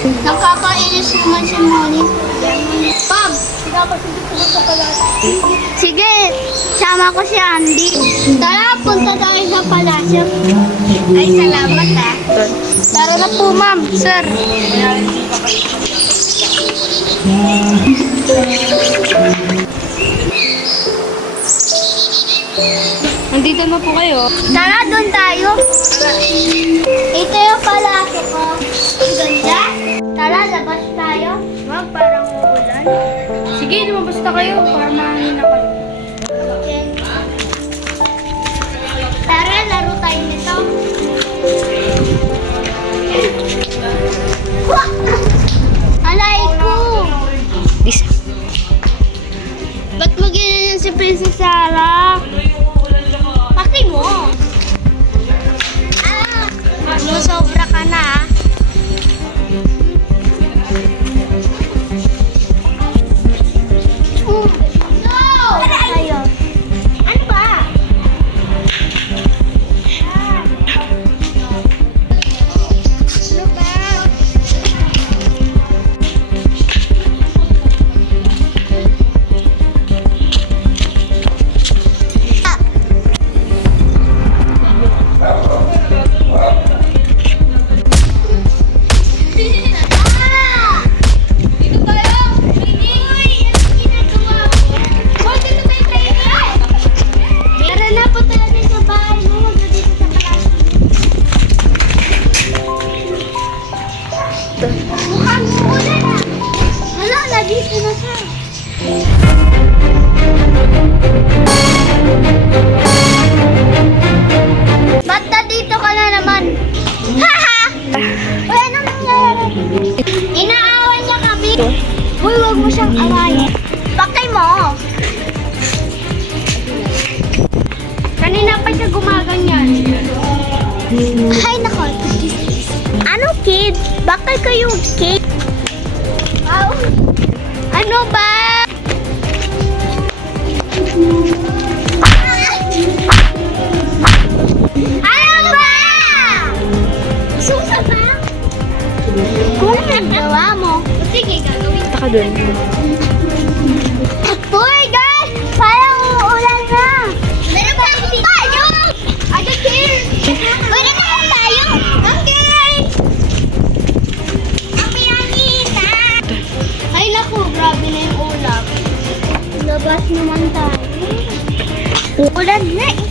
Nakakainis naman si Moni. Pam, pinapasigit ko sa palasyo. Sige, sama ko si Andy. Tara, punta tayo sa palasyo. Ay, salamat ah. Tara na po, ma'am, sir. Nandito na po kayo. Tara, doon tayo. Ito yung palasyo ko. Ang ganda. Tara, labas tayo. Ma'am, parang uulan. Sige, lumabas na kayo para mahangin na kayo. Okay. Tara, laro tayo nito. Alay ko! Isa. Ba't mo ganyan si Princess Sarah? Paki mo! Sobra ka na ah. No! Tayo. Ano ba? Ano ba? Mukhang uulan ah. Hala, nandito na siya. Ba't nandito ka na naman? Haha! Wala nang nangyayari. Inaawan niya kami. Uy, huwag mo siyang awayin. Bakay mo. Kanina pa siya gumaganyan. Ay, nako. Ano, kid? Bakit kayong kid? Ano ba? Ano ba? Susa ba? Kung nagawa mo, sige, gagawin. Taka doon. Uy, guys! Parang uulan na. Meron ba tayo? Agad, kid. Pwede na tayo. Okay. Ang pinangita. Ay, naku, grabe na yung ulam. Labas naman tayo. Ulan na eh.